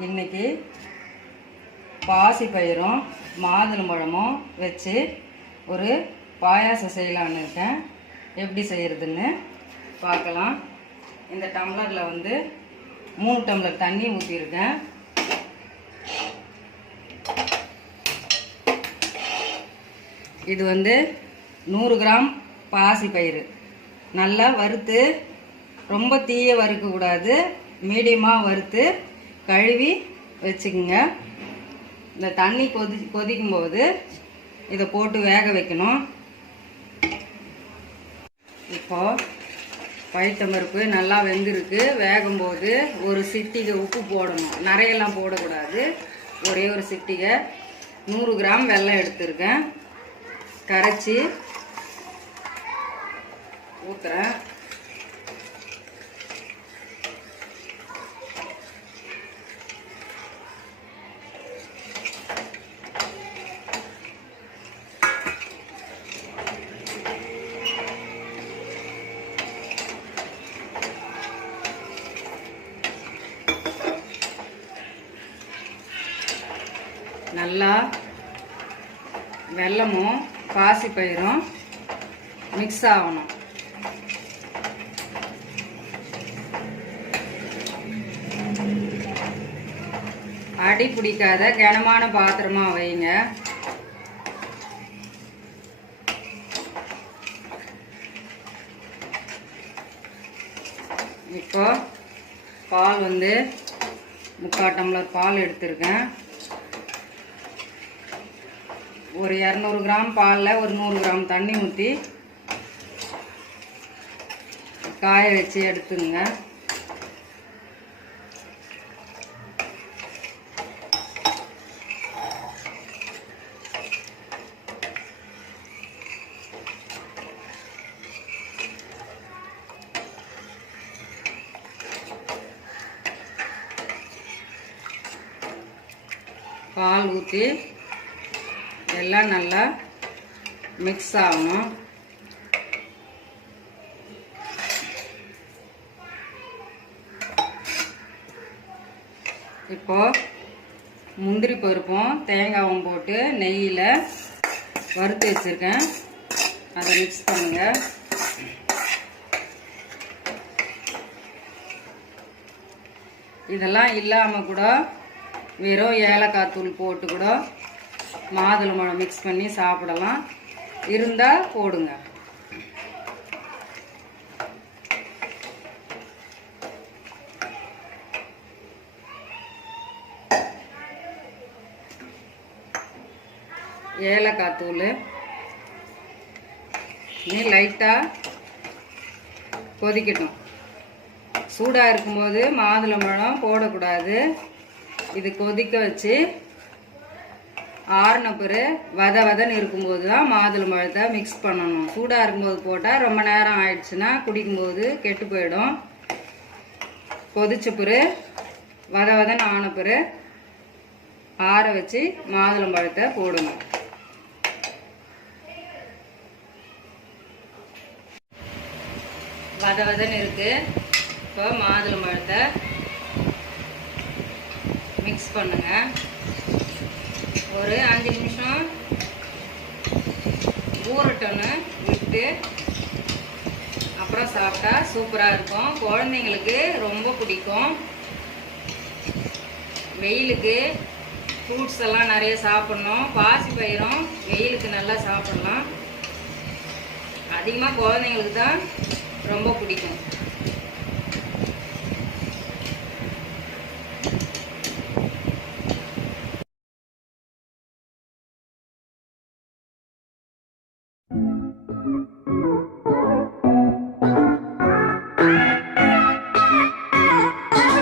இன்னைக்கு பாசி பயிரும் மாதுளம்பழமும் வச்சு ஒரு பாயாசம் செய்யலான்னு இருக்கேன். எப்படி செய்கிறதுன்னு பார்க்கலாம். இந்த டம்ளரில் 3 டம்ளர் தண்ணி ஊற்றிருக்கேன். இது 100 கிராம் பாசி பயிறு நல்லா வறுத்து, ரொம்ப தீய வறுக்கக்கூடாது, மீடியமாக வறுத்து கழுவி வச்சுக்கோங்க. இந்த தண்ணி கொதிக்கும்போது இதை போட்டு வேக வைக்கணும். இப்போது பைத்தம்பருப்பு நல்லா வெந்திருக்கு. வேகும்போது ஒரு சிட்டிகை உப்பு போடணும், நிறையெல்லாம் போடக்கூடாது. ஒரே ஒரு சிட்டிகை. 100 கிராம் வெல்லம் எடுத்துருக்கேன், கரைச்சி ஊற்றுறேன். நல்லா வெல்லமும் பாசி பயிரும் மிக்ஸ் ஆகணும். அடி பிடிக்காத கனமான பாத்திரமா வைங்க. இப்போ பால் 3/4 டம்ளர் பால் எடுத்திருக்கேன். ஒரு 200 கிராம் பாலில் ஒரு 100 கிராம் தண்ணி ஊற்றி காய வச்சு எடுத்துங்க. பால் ஊற்றி எல்லாம் நல்லா மிக்ஸ் ஆகணும். இப்போ முந்திரி பருப்பும் தேங்காயும் போட்டு நெய்யில் வறுத்து வச்சுருக்கேன், அதை மிக்ஸ் பண்ணுங்க. இதெல்லாம் இல்லாமல் கூட வெறும் ஏலக்காய் தூள் போட்டு கூட மாதுளம்பழம் மிக்ஸ் பண்ணி சாப்பிடலாம். இருந்தால் போடுங்க. ஏலக்காய் தூள் நீ லைட்டாக கொதிக்கட்டும். சூடாக இருக்கும்போது மாதுளம்பழம் போடக்கூடாது. இது கொதிக்க வச்சு ஆறுன பிறகு வதன்னு இருக்கும்போது தான் மாதுளம்பழத்தை மிக்ஸ் பண்ணணும். சூடாக இருக்கும்போது போட்டால் ரொம்ப நேரம் ஆயிடுச்சுன்னா குடிக்கும்போது கெட்டு போயிடும். கொதிச்ச பிறகு வதன்னு ஆன பிறகு ஆற வச்சு மாதுளம்பழத்தை போடுங்க. வதன்னு இருக்கு. இப்போ மாதுளம்பழத்தை மிக்ஸ் பண்ணுங்க. ஒரு 5 நிமிஷம் ஊறட்டோன்னு விட்டு அப்புறம் சாப்பிட்டா சூப்பராக இருக்கும். குழந்தைங்களுக்கு ரொம்ப பிடிக்கும். வெயிலுக்கு ஃப்ரூட்ஸ் எல்லாம் நிறைய சாப்பிட்ணும். பாசி பயிரும் வெயிலுக்கு நல்லா சாப்பிட்லாம். அதிகமாக குழந்தைங்களுக்கு தான் ரொம்ப பிடிக்கும்.